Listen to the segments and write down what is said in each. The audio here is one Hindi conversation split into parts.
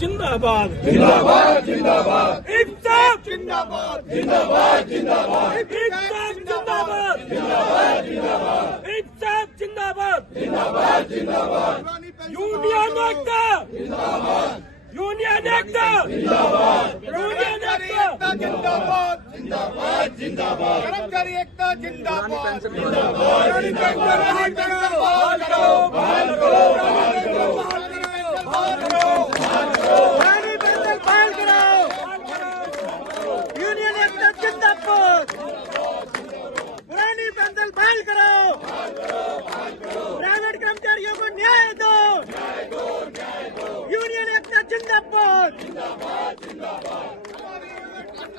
जिंदाबाद जिंदाबाद जिंदाबाद इंसाफ जिंदाबाद जिंदाबाद जिंदाबाद इंसाफ जिंदाबाद जिंदाबाद जिंदाबाद इंसाफ जिंदाबाद जिंदाबाद जिंदाबाद यूनियन एकता यूनियन एकता यूनियन एकता जिंदाबाद जिंदाबाद जिंदाबाद कर्मचारी एकता जिंदाबाद जिंदाबाद बहाल करो बहाल करो बहाल करो पुरानी पेंशन बहाल करो यूनियन एकता जिंदाबाद पुरानी पेंशन बहाल करो प्राइवेट कर्मचारियों को न्याय दो यूनियन एकता जिंदाबाद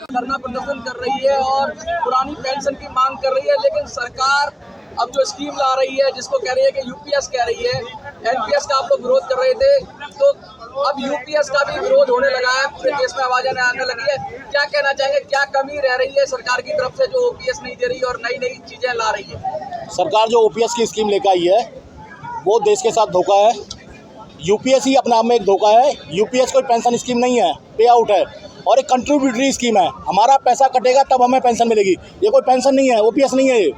धरना प्रदर्शन कर रही है और पुरानी पेंशन की मांग कर रही है, लेकिन सरकार अब जो स्कीम ला रही है जिसको कह रही है कि यूपीएस कह रही है, एनपीएस का आप लोग विरोध कर रहे थे, तो अब यूपीएस का भी विरोध होने लगा है, पूरे देश में आवाजें आने लगी है। क्या कहना चाहेंगे, क्या कमी रह रही है सरकार की तरफ से जो ओपीएस नहीं दे रही और नई नई चीजें ला रही है? सरकार जो ओपीएस की स्कीम लेकर आई है वो देश के साथ धोखा है। यूपीएस ही अपने आप में एक धोखा है। यूपीएस कोई पेंशन स्कीम नहीं है, पे आउट है और एक कंट्रीब्यूटरी स्कीम है। हमारा पैसा कटेगा तब हमें पेंशन मिलेगी। ये कोई पेंशन नहीं है, ओपीएस नहीं है, ये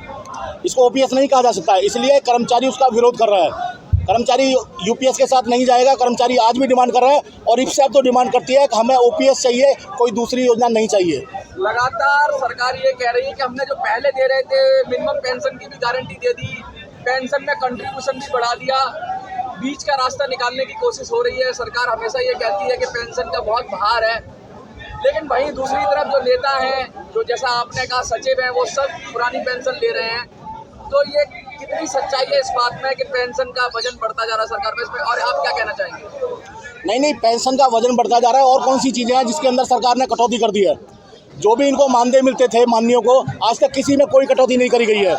इसको ओपीएस नहीं कहा जा सकता है। इसलिए कर्मचारी उसका विरोध कर रहा है। कर्मचारी यूपीएस के साथ नहीं जाएगा। कर्मचारी आज भी डिमांड कर रहा है और इफ्सैप तो डिमांड करती है कि हमें ओपीएस चाहिए, कोई दूसरी योजना नहीं चाहिए। लगातार सरकार ये कह रही है कि हमने जो पहले दे रहे थे मिनिमम पेंशन की भी गारंटी दे दी, पेंशन में कंट्रीब्यूशन भी बढ़ा दिया, बीच का रास्ता निकालने की कोशिश हो रही है। सरकार हमेशा ये कहती है कि पेंशन का बहुत भार है, लेकिन वहीं दूसरी तरफ जो नेता हैं, जो जैसा आपने कहा सचिव हैं, वो सब पुरानी पेंशन ले रहे हैं। तो ये कितनी सच्चाई है इस बात में कि पेंशन का वजन बढ़ता जा रहा है सरकार में, इसमें और आप क्या कहना चाहेंगे? नहीं, पेंशन का वजन बढ़ता जा रहा है। और कौन सी चीज़ें हैं जिसके अंदर सरकार ने कटौती कर दी है? जो भी इनको मानदेय मिलते थे माननीयों को, आज तक किसी में कोई कटौती नहीं करी गई है।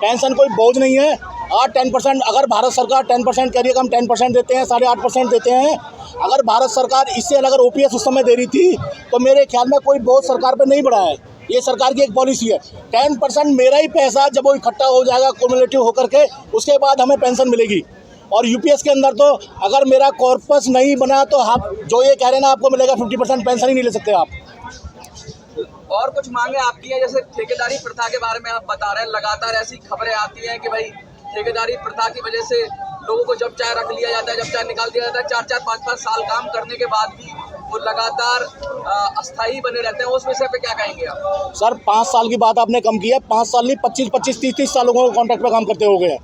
पेंशन कोई बोझ नहीं है। आज 10%, अगर भारत सरकार 10% कह रही है कि हम 10% देते हैं, 8.5% देते हैं, अगर भारत सरकार इससे अगर ओपीएस उस समय दे रही थी तो मेरे ख्याल में कोई बोझ सरकार पे नहीं बढ़ा है। ये सरकार की एक पॉलिसी है। 10% मेरा ही पैसा जब वो इकट्ठा हो जाएगा क्यूमुलेटिव होकर के, उसके बाद हमें पेंशन मिलेगी। और यूपीएस के अंदर तो अगर मेरा कॉर्पस नहीं बना तो आप जो ये कह रहे हैं ना आपको मिलेगा 50% पेंशन ही नहीं ले सकते आप। और कुछ मांगे आपकी हैं, जैसे ठेकेदारी प्रथा के बारे में आप बता रहे हैं, लगातार ऐसी खबरें आती हैं कि भाई ठेकेदारी प्रथा की वजह से लोगों को जब चाहे रख लिया जाता है, जब चाहे निकाल दिया जाता है। 4-4, 5-5 साल काम करने के बाद भी वो लगातार अस्थायी बने रहते हैं। उस विषय पे क्या कहेंगे आप? सर 5 साल की बात आपने कम की है। 5 साल नहीं, 25-25, 30-30 साल लोगों को कॉन्ट्रैक्ट पे काम करते हो गए हैं।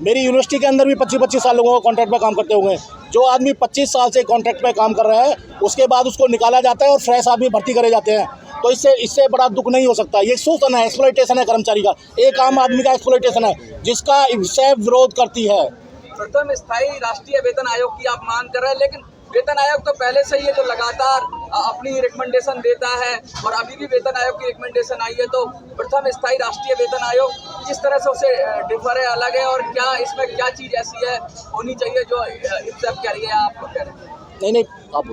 मेरी यूनिवर्सिटी के अंदर भी 25-25 साल लोगों को कॉन्ट्रैक्ट पे काम करते हो गए। जो आदमी 25 साल से कॉन्ट्रैक्ट पे काम कर रहा है उसके बाद उसको निकाला जाता है और फ्रेश आदमी भर्ती करे जाते हैं। तो इससे बड़ा दुख नहीं हो सकता। ये शोषण है, एक्सप्लॉइटेशन है कर्मचारी का, एक आम आदमी का एक्सप्लॉइटेशन है जिसका इफ्सैप विरोध करती है। प्रथम स्थायी राष्ट्रीय वेतन आयोग की आप मांग कर रहे हैं, लेकिन वेतन आयोग तो पहले से ही है जो लगातार अपनी रिकमेंडेशन देता है और अभी भी वेतन आयोग की रिकमेंडेशन आई है। तो प्रथम स्थायी राष्ट्रीय वेतन आयोग किस तरह से उसे डिफर है, अलग है, और क्या इसमें क्या चीज़ ऐसी है होनी चाहिए जो इफ्सैप कह रही है, आप कह रहे हैं? नहीं, आप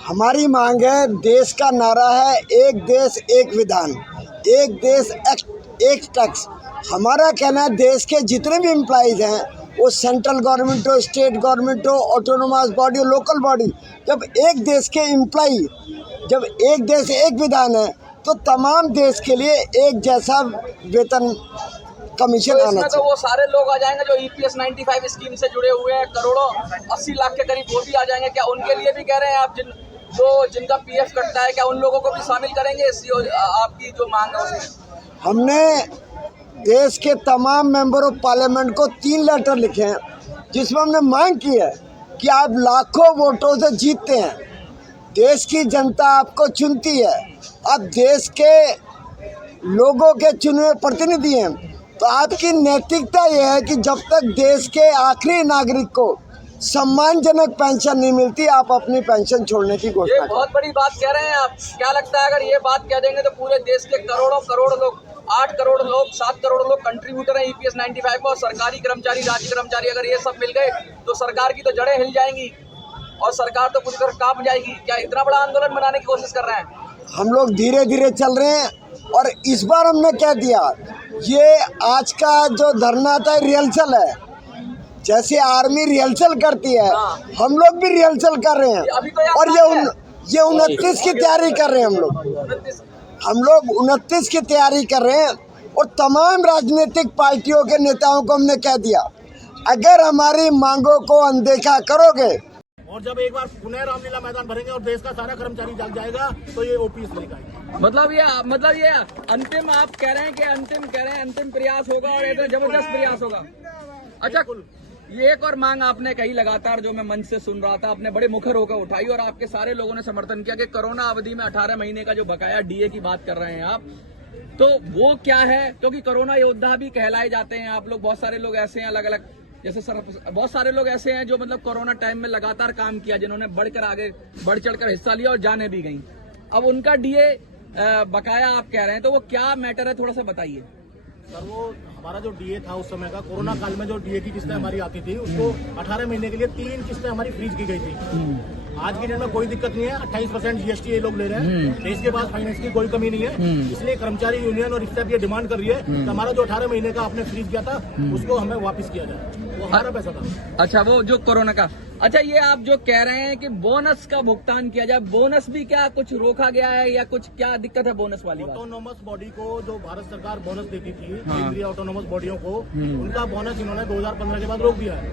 हमारी मांग है, देश का नारा है एक देश एक विधान, एक देश एक टैक्स। हमारा कहना है देश के जितने भी एम्प्लॉइज़ हैं, वो सेंट्रल गवर्नमेंट हो, स्टेट गवर्नमेंट हो, ऑटोनोमस बॉडी हो, लोकल बॉडी, जब एक देश के एम्प्लॉई, जब एक देश एक विधान है तो तमाम देश के लिए एक जैसा वेतन कमीशन तो आना चाहिए। तो वो सारे लोग आ जाएंगे जो EPS 95 स्कीम से जुड़े हुए हैं, करोड़ों 80 लाख के करीब, वो भी आ जाएंगे। क्या उनके लिए भी कह रहे हैं आप, जिनका PF कटता है, क्या उन लोगों को भी शामिल करेंगे आपकी जो मांग है उसमें? हमने देश के तमाम मेंबर ऑफ पार्लियामेंट को 3 लेटर लिखे हैं जिसमें हमने मांग की है कि आप लाखों वोटों से जीतते हैं, देश की जनता आपको चुनती है, आप देश के लोगों के चुने हुए प्रतिनिधि हैं, तो आपकी नैतिकता यह है कि जब तक देश के आखिरी नागरिक को सम्मानजनक पेंशन नहीं मिलती, आप अपनी पेंशन छोड़ने की घोषणा ये बहुत बड़ी बात कह रहे हैं आप। क्या लगता है अगर ये बात कह देंगे तो पूरे देश के करोड़ लोग, 8 करोड़ लोग, 7 करोड़ लोग कंट्रीब्यूटर हैं EPS 95 में, और सरकारी कर्मचारी, राज्य कर्मचारी, अगर ये सब मिल गए तो सरकार की तो जड़ें हिल जाएंगी और सरकार तो पूरी तरह कांप जाएगी। क्या इतना बड़ा आंदोलन बनाने की कोशिश कर रहे हैं? हम लोग धीरे धीरे चल रहे हैं और इस बार हमने क्या दिया, ये आज का जो धरना था रिहर्सल है, जैसे आर्मी रिहर्सल करती है, हाँ। हम लोग भी रिहर्सल कर रहे अभी तो हैं। यार और बात है। ये 29 की तैयारी कर रहे हैं हम लोग 29 की तैयारी कर रहे हैं। और तमाम राजनीतिक पार्टियों के नेताओं को हमने कह दिया, अगर हमारी मांगों को अनदेखा करोगे, और जब एक बार पुनः रामलीला मैदान भरेंगे और देश का सारा कर्मचारी जाग जाएगा तो ये ओपीएस लेगा। मतलब ये अंतिम आप कह रहे हैं कि अंतिम प्रयास होगा और एक जबरदस्त प्रयास होगा। अच्छा, ये एक और मांग आपने कही लगातार, जो मैं मंच से सुन रहा था, आपने बड़े मुखर होकर उठाई और आपके सारे लोगों ने समर्थन किया कि कोरोना अवधि में 18 महीने का जो बकाया डीए की बात कर रहे हैं आप, तो वो क्या है? क्योंकि कोरोना योद्धा भी कहलाए जाते हैं आप लोग। बहुत सारे लोग ऐसे हैं अलग अलग, जैसे बहुत सारे लोग ऐसे हैं जो मतलब कोरोना टाइम में लगातार काम किया, जिन्होंने बढ़ चढ़कर हिस्सा लिया और जाने भी गई। अब उनका डीए बकाया आप कह रहे हैं, तो वो क्या मैटर है, थोड़ा सा बताइए। सर, वो हमारा जो डीए था उस समय का, कोरोना काल में जो डीए की किस्तें हमारी आती थी, उसको 18 महीने के लिए 3 किस्तें हमारी फ्रीज की गई थी। आज के दिन में कोई दिक्कत नहीं है, 28% जीएसटी ये लोग ले रहे हैं, देश के पास फाइनेंस की कोई कमी नहीं है। इसलिए कर्मचारी यूनियन और स्टाफ ये डिमांड कर रही है कि हमारा जो 18 महीने का आपने फ्रीज किया था उसको हमें वापस किया जाए, वो हमारा पैसा था। अच्छा, वो जो कोरोना का, अच्छा ये आप जो कह रहे हैं कि बोनस का भुगतान किया जाए, बोनस भी क्या कुछ रोका गया है या कुछ क्या दिक्कत है बोनस वाली बात? ऑटोनोमस बॉडी को जो भारत सरकार बोनस देती थी, केंद्रीय ऑटोनोमस बॉडियों को, उनका बोनस इन्होंने 2015 के बाद रोक दिया है।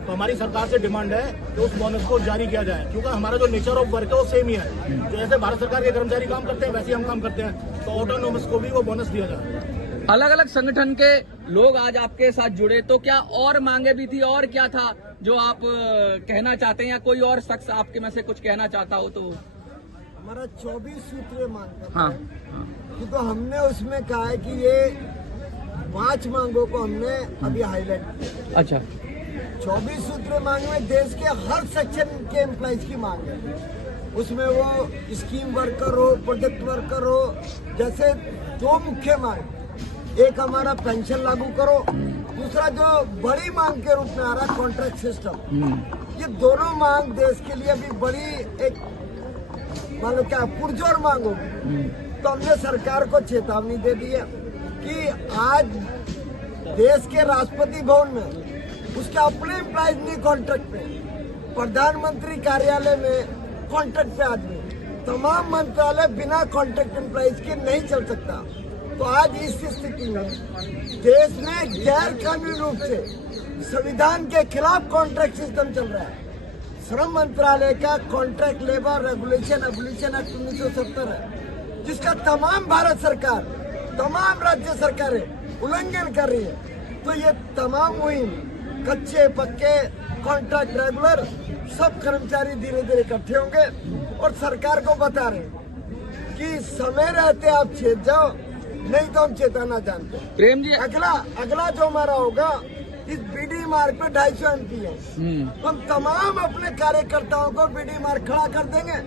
तो हमारी सरकार से डिमांड है कि उस बोनस को जारी किया जाए, क्योंकि हमारा जो नेचर ऑफ वर्क है वो सेम ही है। जो जैसे भारत सरकार के कर्मचारी काम करते हैं वैसे हम काम करते हैं, तो ऑटोनोमस को भी वो बोनस दिया जाए। अलग अलग संगठन के लोग आज आपके साथ जुड़े, तो क्या और मांगे भी थी और क्या था जो आप कहना चाहते हैं, या कोई और शख्स आपके में से कुछ कहना चाहता हो? तो हमारा 24 सूत्रीय मांग था। हाँ, तो हमने उसमें कहा है कि ये 5 मांगों को हमने अभी हाईलाइट किया। अच्छा, 24 सूत्रीय मांग में देश के हर सेक्शन के एम्प्लॉइज की मांग है। उसमें वो स्कीम वर्कर हो, प्रोजेक्ट वर्कर हो, जैसे 2 मुख्य मांग, एक हमारा पेंशन लागू करो, दूसरा जो बड़ी मांग के रूप में आ रहा है कॉन्ट्रैक्ट सिस्टम। ये दोनों मांग देश के लिए अभी बड़ी एक मान लो क्या पुरजोर मांग होगी। तो हमने सरकार को चेतावनी दे दी है कि आज देश के राष्ट्रपति भवन में उसके अपने एम्प्लॉइज नहीं कॉन्ट्रैक्ट पे, प्रधानमंत्री कार्यालय में कॉन्ट्रैक्ट पे आदमी, तमाम मंत्रालय बिना कॉन्ट्रैक्ट एम्प्लॉइज के नहीं चल सकता। तो आज इस स्थिति में देश में गैर कानूनी रूप से संविधान के खिलाफ कॉन्ट्रैक्ट सिस्टम चल रहा है। श्रम मंत्रालय का contract labour regulation abolition act 1970 है, जिसका तमाम भारत सरकार, तमाम राज्य सरकारें उल्लंघन कर रही है। तो ये तमाम मुहिम कच्चे पक्के कॉन्ट्रैक्ट रेगुलर सब कर्मचारी धीरे धीरे इकट्ठे होंगे और सरकार को बता रहे हैं कि समय रहते आप छेद जाओ, नहीं तो हम चेताना जानते हैं। प्रेम जी, अगला जो हमारा होगा, इस बीडी मार्ग पे 250 एमपी है, हम तमाम अपने कार्यकर्ताओं को बीडी मार्ग खड़ा कर देंगे,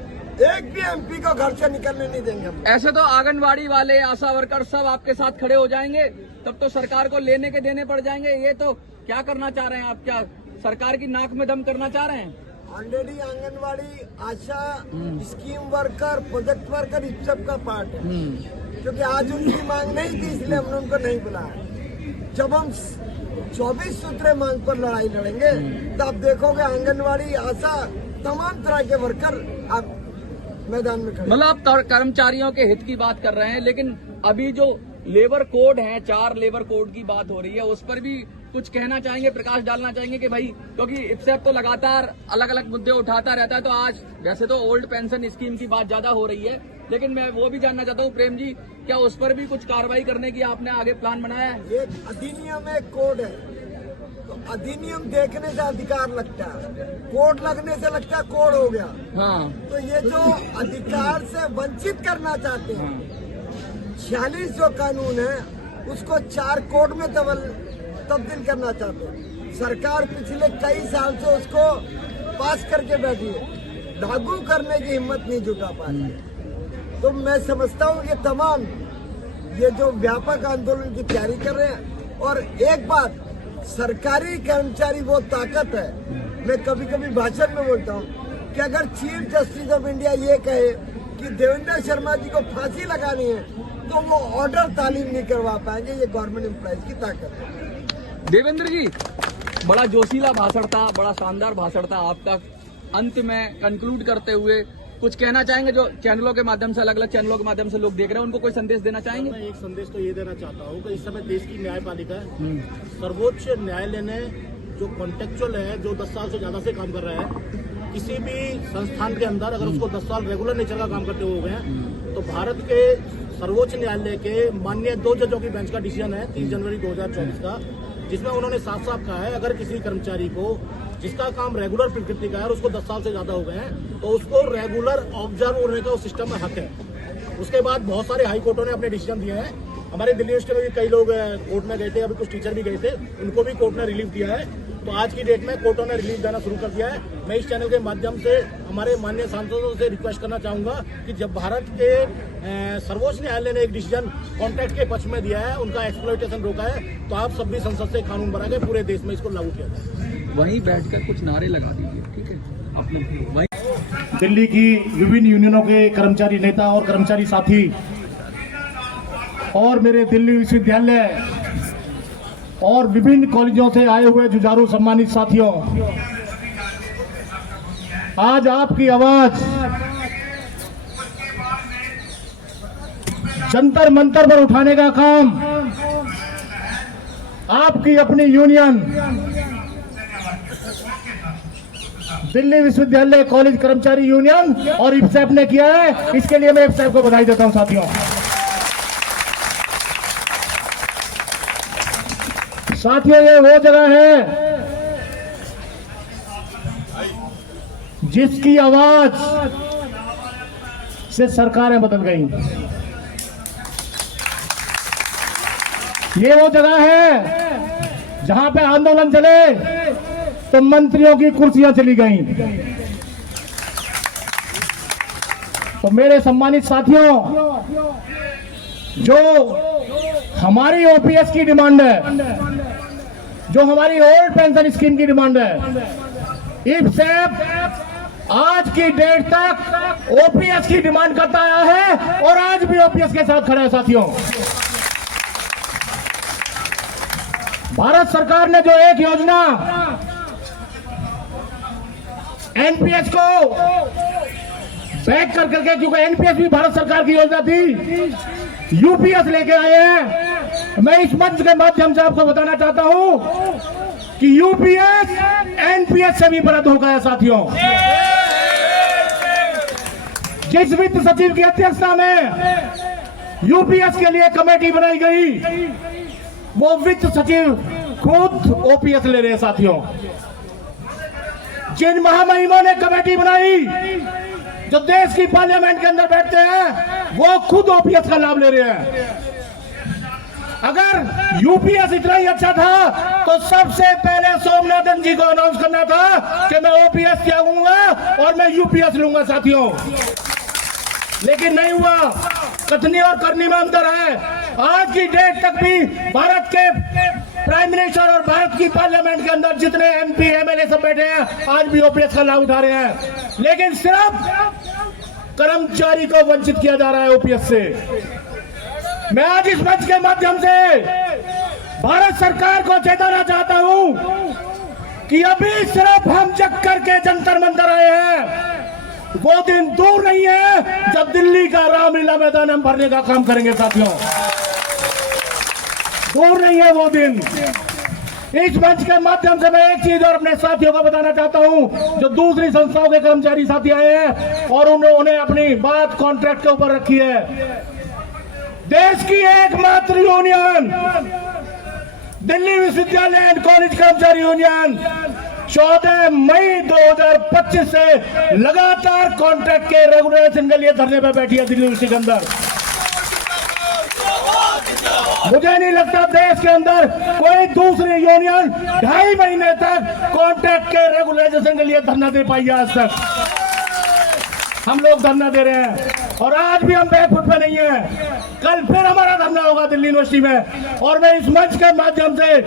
एक भी एमपी को घर से निकलने नहीं देंगे हम। ऐसे तो आंगनबाड़ी वाले, आशा वर्कर सब आपके साथ खड़े हो जाएंगे, तब तो सरकार को लेने के देने पड़ जाएंगे। ये तो क्या करना चाह रहे हैं आप? क्या सरकार की नाक में दम करना चाह रहे हैं? ऑलरेडी आंगनबाड़ी, आशा, स्कीम वर्कर, प्रोजेक्ट वर्कर इस सब का पार्ट है, क्योंकि आज उनकी मांग नहीं थी इसलिए हमने उनको नहीं बुलाया। जब हम 24 सूत्रीय मांग पर लड़ाई लड़ेंगे तो आप देखोगे आंगनबाड़ी, आशा, तमाम तरह के वर्कर आप मैदान में खड़े। मतलब आप कर्मचारियों के हित की बात कर रहे हैं, लेकिन अभी जो लेबर कोड है, 4 लेबर कोड की बात हो रही है, उस पर भी कुछ कहना चाहेंगे, प्रकाश डालना चाहेंगे कि भाई, क्योंकि इफ्सेप तो लगातार अलग अलग मुद्दे उठाता रहता है। तो आज वैसे तो ओल्ड पेंशन स्कीम की बात ज्यादा हो रही है, लेकिन मैं वो भी जानना चाहता हूँ प्रेम जी, क्या उस पर भी कुछ कार्रवाई करने की आपने आगे प्लान बनाया है? ये अधिनियम एक कोड है, तो अधिनियम देखने से अधिकार लगता है, कोड लगने से लगता है कोड हो गया। हाँ, तो ये जो अधिकार से वंचित करना चाहते हैं, 46 जो कानून है उसको 4 कोड में तब्दील करना चाहते हैं। सरकार पिछले कई साल से उसको पास करके बैठी है, लागू करने की हिम्मत नहीं जुटा पा रही है। तो मैं समझता हूँ ये जो व्यापक आंदोलन की तैयारी कर रहे हैं। और एक बात, सरकारी कर्मचारी वो ताकत है, मैं कभी कभी भाषण में बोलता हूँ कि अगर चीफ जस्टिस ऑफ इंडिया ये कहे कि देवेंद्र शर्मा जी को फांसी लगानी है तो वो ऑर्डर तालीम नहीं करवा पाएंगे। ये गवर्नमेंट एम्प्लॉइज की ताकत है। देवेंद्र जी, बड़ा जोशीला भाषण था, बड़ा शानदार भाषण था आपका। अंत में कंक्लूड करते हुए कुछ कहना चाहेंगे जो चैनलों के माध्यम से, अलग अलग चैनलों के माध्यम से लोग देख रहे हैं, उनको कोई संदेश देना चाहेंगे? मैं एक संदेश तो ये देना चाहता हूँ कि इस समय देश की न्यायपालिका है, सर्वोच्च न्यायालय ने जो कॉन्टेक्चुअल है, जो 10 साल से ज्यादा से काम कर रहा है, किसी भी संस्थान के अंदर अगर उसको 10 साल रेगुलर नेचर का काम करते हुए हैं, तो भारत के सर्वोच्च न्यायालय के माननीय 2 जजों की बेंच का डिसीजन है 30 जनवरी 2024 का, जिसमें उन्होंने साफ साफ कहा है अगर किसी कर्मचारी को जिसका काम रेगुलर प्रकृति का है और उसको 10 साल से ज्यादा हो गए हैं, तो उसको रेगुलर ऑब्जर्व होने का उस सिस्टम में हक है। उसके बाद बहुत सारे हाई कोर्टों ने अपने डिसीजन दिए हैं। हमारे दिल्ली यूनिवर्सिटी में भी कई लोग कोर्ट में गए थे, अभी कुछ टीचर भी गए थे, उनको भी कोर्ट ने रिलीफ दिया है। तो आज की डेट में कोर्टों ने रिलीफ देना शुरू कर दिया है। मैं इस चैनल के माध्यम से हमारे माननीय सांसदों से रिक्वेस्ट करना चाहूंगा कि जब भारत के सर्वोच्च न्यायालय ने एक डिसीजन कॉन्ट्रैक्ट के पक्ष में दिया है, उनका एक्सप्लॉयटेशन रोका है, तो आप सब भी संसद से कानून बना के पूरे देश में इसको लागू किया जाए। वहीं बैठकर कुछ नारे लगा दीजिए, ठीक है? आप वहीं दिल्ली की विभिन्न यूनियनों के कर्मचारी नेता और कर्मचारी साथी और मेरे दिल्ली विश्वविद्यालय और विभिन्न कॉलेजों से आए हुए जुझारू सम्मानित साथियों, आज आपकी आवाज जंतर मंतर पर उठाने का काम आपकी अपनी यूनियन दिल्ली विश्वविद्यालय कॉलेज कर्मचारी यूनियन और इप्सैप ने किया है। इसके लिए मैं इप्सैप को बधाई देता हूं साथियों। साथियों, ये वो जगह है जिसकी आवाज से सरकारें बदल गई। ये वो जगह है जहां पे आंदोलन चले तो मंत्रियों की कुर्सियां चली गईं। तो मेरे सम्मानित साथियों, जो हमारी ओपीएस की डिमांड है, जो हमारी ओल्ड पेंशन स्कीम की डिमांड है, इप्सैप आज की डेट तक ओपीएस की डिमांड करता आया है और आज भी ओपीएस के साथ खड़ा है साथियों। भारत सरकार ने जो एक योजना एनपीएस को बैक कर करके, क्योंकि एनपीएस भी भारत सरकार की योजना थी, यूपीएस लेके आए हैं। मैं इस मंच के माध्यम से आपको बताना चाहता हूं कि यूपीएस एनपीएस से भी बड़ा धोखा है साथियों। जिस वित्त सचिव की अध्यक्षता में यूपीएस के लिए कमेटी बनाई गई, वो वित्त सचिव खुद ओपीएस ले रहे हैं साथियों। जिन महामहिमों ने कमेटी बनाई, जो देश की पार्लियामेंट के अंदर बैठते हैं, वो खुद ओपीएस का लाभ ले रहे हैं। अगर यूपीएस इतना ही अच्छा था तो सबसे पहले सोमनाथन जी को अनाउंस करना था कि मैं ओपीएस त्यागूंगा और मैं यूपीएस लूंगा साथियों, लेकिन नहीं हुआ। कथनी और करनी में अंतर है। आज की डेट तक भी भारत के प्राइम मिनिस्टर और भारत की पार्लियामेंट के अंदर जितने एमपी एमएलए सब बैठे हैं, आज भी ओपीएस का लाभ उठा रहे हैं, लेकिन सिर्फ कर्मचारी को वंचित किया जा रहा है ओपीएस से। मैं आज इस मंच के माध्यम से भारत सरकार को चेताना चाहता हूं कि अभी सिर्फ हम चक्कर के जंतर मंतर आए हैं, वो दिन दूर नहीं है जब दिल्ली का रामलीला मैदान हम भरने का काम करेंगे साथियों। दूर नहीं है वो दिन। इस मंच के माध्यम से मैं एक चीज और अपने साथियों को बताना चाहता हूं, जो दूसरी संस्थाओं के कर्मचारी साथी आए हैं और उन्होंने अपनी बात कॉन्ट्रैक्ट के ऊपर रखी है। देश की एकमात्र यूनियन दिल्ली विश्वविद्यालय एंड कॉलेज कर्मचारी यूनियन 14 मई 2025 से लगातार कॉन्ट्रैक्ट के रेगुलेशन के लिए धरने पर बैठी है दिल्ली यूनिवर्सिटी के अंदर। मुझे नहीं लगता देश के अंदर कोई दूसरी यूनियन 2.5 महीने तक कॉन्ट्रैक्ट के रेगुलेशन के लिए धरना दे पाई है। आज तक हम लोग धरना दे रहे हैं और आज भी हम बैकफुट पे नहीं है। कल फिर हमारा धरना होगा दिल्ली यूनिवर्सिटी में। और मैं इस मंच के माध्यम से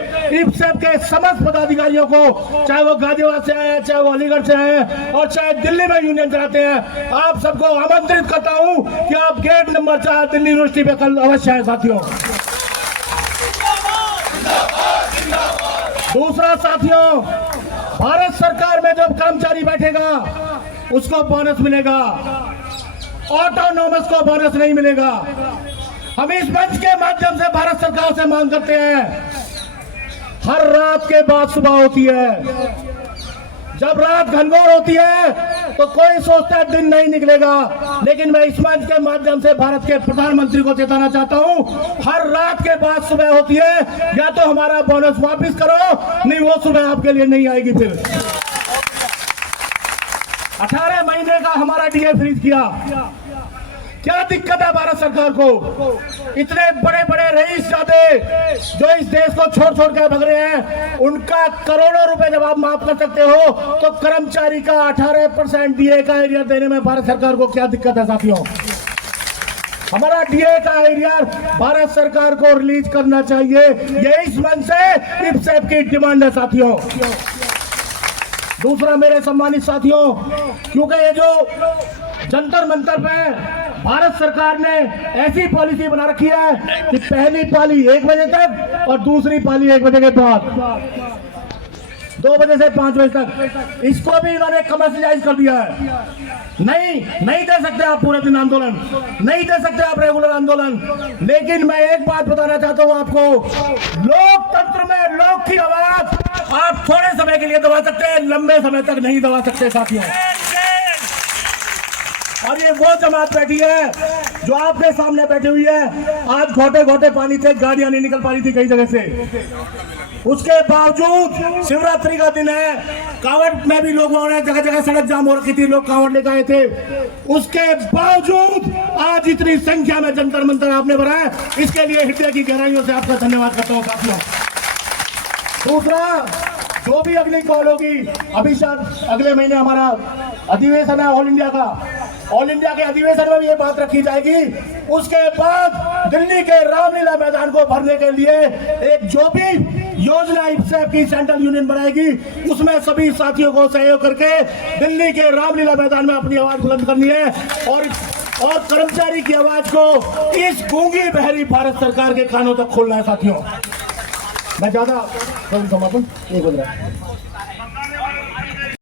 इप्सैप के समस्त पदाधिकारियों को, चाहे वो गाजियाबाद से आए हैं, चाहे वो अलीगढ़ से आए हैं और चाहे दिल्ली में यूनियन चलाते हैं, आप सबको आमंत्रित करता हूं कि आप गेट नंबर 4 दिल्ली यूनिवर्सिटी पे कल अवश्य आए साथियों। दूसरा साथियों, भारत सरकार में जो कर्मचारी बैठेगा उसको बोनस मिलेगा, ऑटोनॉमस को बोनस नहीं मिलेगा। हम इस मंच के माध्यम से भारत सरकार से मांग करते हैं, हर रात के बाद सुबह होती है, जब रात घनघोर होती है तो कोई सोचता है दिन नहीं निकलेगा, लेकिन मैं इस मंच के माध्यम से भारत के प्रधानमंत्री को चेताना चाहता हूं, हर रात के बाद सुबह होती है, या तो हमारा बोनस वापस करो, नहीं वो सुबह आपके लिए नहीं आएगी। फिर 18 महीने का हमारा डीए फ्रीज किया, क्या दिक्कत है भारत सरकार को? इतने बड़े बड़े रईस जादे जो इस देश को छोड़ छोड़ कर भग रहे हैं, उनका करोड़ों रुपए जब आप माफ कर सकते हो, तो कर्मचारी का 18% डीए का एरिया देने में भारत सरकार को क्या दिक्कत है साथियों? हमारा डीए का एरिया भारत सरकार को रिलीज करना चाहिए, ये इस मंच से इफ्सेप की डिमांड है साथियों। दूसरा मेरे सम्मानित साथियों, क्योंकि ये जो जंतर मंतर पे भारत सरकार ने ऐसी पॉलिसी बना रखी है कि पहली पाली 1 बजे तक और दूसरी पाली 1 बजे के बाद 2 बजे से 5 बजे तक, इसको भी इन्होंने कमर्शियलाइज कर दिया है। नहीं दे सकते आप पूरे दिन आंदोलन, नहीं दे सकते आप रेगुलर आंदोलन। लेकिन मैं एक बात बताना चाहता हूं आपको, लोकतंत्र में लोक की आवाज आप थोड़े समय के लिए दबा सकते हैं, लंबे समय तक नहीं दबा सकते साथियों। और ये वो जमात बैठी है जो आपके सामने बैठी हुई है, आज घोटे घोटे पानी थे, गाड़ियां नहीं निकल पा रही थी कई जगह से, उसके बावजूद शिवरात्रि का दिन है, कांवड़ में भी लोग वहां जगह जगह सड़क जाम हो रखी थी, लोग कांवड़ लेकर आए थे, उसके बावजूद आज इतनी संख्या में जंतर मंतर आपने बनाया, इसके लिए हृदय की गहराइयों से आपका धन्यवाद करता हूँ साथियों। दूसरा, जो भी अगली कॉल होगी, अभी शायद अगले महीने हमारा अधिवेशन है ऑल इंडिया का, ऑल इंडिया के अधिवेशन में भी ये बात रखी जाएगी। उसके बाद दिल्ली के रामलीला मैदान को भरने के लिए एक जो भी योजना इफ्सेप की सेंट्रल यूनियन बनाएगी, उसमें सभी साथियों को सहयोग करके दिल्ली के रामलीला मैदान में अपनी आवाज बुलंद करनी है और कर्मचारी की आवाज को इस गूंगी बहरी भारत सरकार के कानों तक खोलना है साथियों। मैं ज्यादा समापन नहीं बोल रहा।